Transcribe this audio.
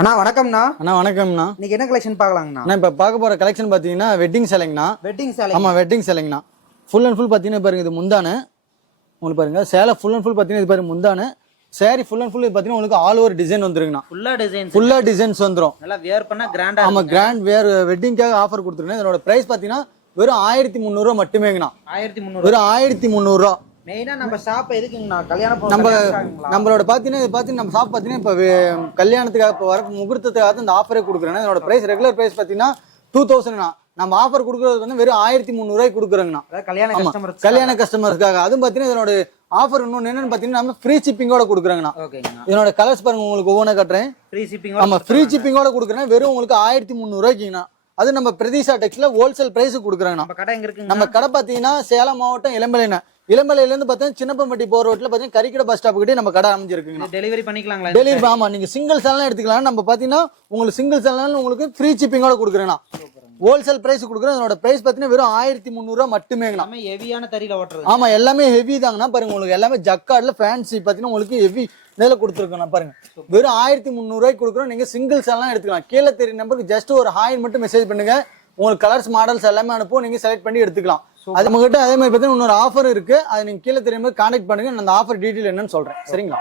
அண்ணா வணக்கம்ண்ணா. அண்ணா வணக்கம்ண்ணா. இன்னைக்கு என்ன கலெக்ஷன் பார்க்கலாங்கண்ணா? நான் இப்போ பார்க்க போகிற கலெக்ஷன் பார்த்தீங்கன்னா வெட்டிங் சேலைங்கண்ணா. வெட்டிங் சேலை. ஆமாம், வெட்டிங் சேலைங்கண்ணா. ஃபுல் அண்ட் ஃபுல் பார்த்தீங்கன்னா பாருங்க, இது முந்தானு உங்களுக்கு பாருங்க. சேலை ஃபுல் அண்ட் ஃபுல் பார்த்தீங்கன்னா இது பாருங்க முந்தானு. சேரீ ஃபுல் அண்ட் ஃபுல் பார்த்தீங்கன்னா உங்களுக்கு ஆல் ஓவர் டிசைன் வந்துருங்கண்ணா. ஃபுல்லாக டிசைன்ஸ் வந்துடும். நல்லா வியர் பண்ணா கிராண்டா. ஆமாம், கிராண்ட் வேர் வெட்டிங்காக ஆஃபர் கொடுத்துருங்க. இதோட பிரைஸ் பார்த்தீங்கன்னா வெறும் 1300 மட்டுமேங்கண்ணா. 1300. வெறும் 1300. மெயினா நம்ம ஷாப் எதுக்குங்கண்ணா? கல்யாணம் நம்மளோட பார்த்தீங்கன்னா நம்ம ஷாப் பார்த்தீங்கன்னா இப்போ கல்யாணத்துக்காக இப்போ வர முகூர்த்தத்துக்காக இந்த ஆஃபரே கொடுக்குறேன். இதோட பிரைஸ் ரெகுலர் பிரைஸ் பார்த்தீங்கன்னா 2000ண்ணா. நம்ம ஆஃபர் கொடுக்குறது வந்து வெறும் 1300 கொடுக்குறோங்கண்ணா. கல்யாண கஸ்டமர்ஸ்க்காக. அதுவும் பார்த்தீங்கன்னா இதனோட ஆஃபர் இன்னொன்று என்னன்னு பார்த்தீங்கன்னா நம்ம ஃப்ரீ ஷிப்பிங்கோட கொடுக்குறோங்கண்ணா. இதனோட கலர்ஸ் பாருங்க, உங்களுக்கு ஒவ்வொன்றா கட்டுறேன். ஆமாம், ஃப்ரீ ஷிப்பிங்கோட கொடுக்குறேன். வெறும் உங்களுக்கு 1300 அது நம்ம பிரதீஷா டெக்ஸ்ல ஹோல்சேல் பிரைஸ் கொடுக்குறாங்கண்ணா. நம்ம கடை பார்த்தீங்கன்னா சேலம் மாவட்டம் இளம்பலையிலேருந்து பார்த்தீங்கன்னா சின்னப்பம்பட்டி போகிற ரோட்டில் பார்த்தீங்கன்னா கறிக்கடை பஸ் ஸ்டாப் கிட்டே நம்ம கடை அமைஞ்சிருக்குங்க. டெலிவரி பண்ணிக்கலாங்களா? டெலிவரி. ஆமாம், நீங்கள் சிங்கிள் சேலாம் எடுத்துக்கலாம். நம்ம பார்த்தீங்கன்னா உங்களுக்கு சிங்கிள் சேலாம் உங்களுக்கு ஃப்ரீ ஷிப்பிங்கோட கொடுக்குறேன்னா ஹோல்சேல் பிரைஸ் கொடுக்குறோம். அதோட பிரைஸ் பார்த்தீங்கன்னா வெறும் 1300 மட்டுமேங்கண்ணா. ஹெவியான தறியில ஓட்டுறது. ஆமாம், எல்லாமே ஹெவி தாங்கண்ணா. பாருங்க, உங்களுக்கு எல்லாமே ஜக்கார்டில் ஃபேன்சி பார்த்தீங்கன்னா உங்களுக்கு ஹெவி இதில் கொடுத்துருக்கோம். பாருங்க, வெறும் 1300 கொடுக்குறோம். நீங்கள் சிங்கிள் சேலாம் எடுத்துக்கலாம். கீழே தெரிய நம்பருக்கு ஜஸ்ட் ஒரு ஹாய் மட்டும் மெசேஜ் பண்ணுங்க. உங்களுக்கு கலர்ஸ் மாடல்ஸ் எல்லாமே அனுப்புவோம். நீங்கள் செலக்ட் பண்ணி எடுத்துக்கலாம். அது நம்மகிட்ட அதே மாதிரி பார்த்தீங்கன்னா இன்னொரு ஆஃபர் இருக்கு. அதை நீங்கள் கீழே தெரியும் கான்டாக்ட் பண்ணுங்க. நான் அந்த ஆஃபர் டீட்டெயில் என்னன்னு சொல்றேன். சரிங்களா?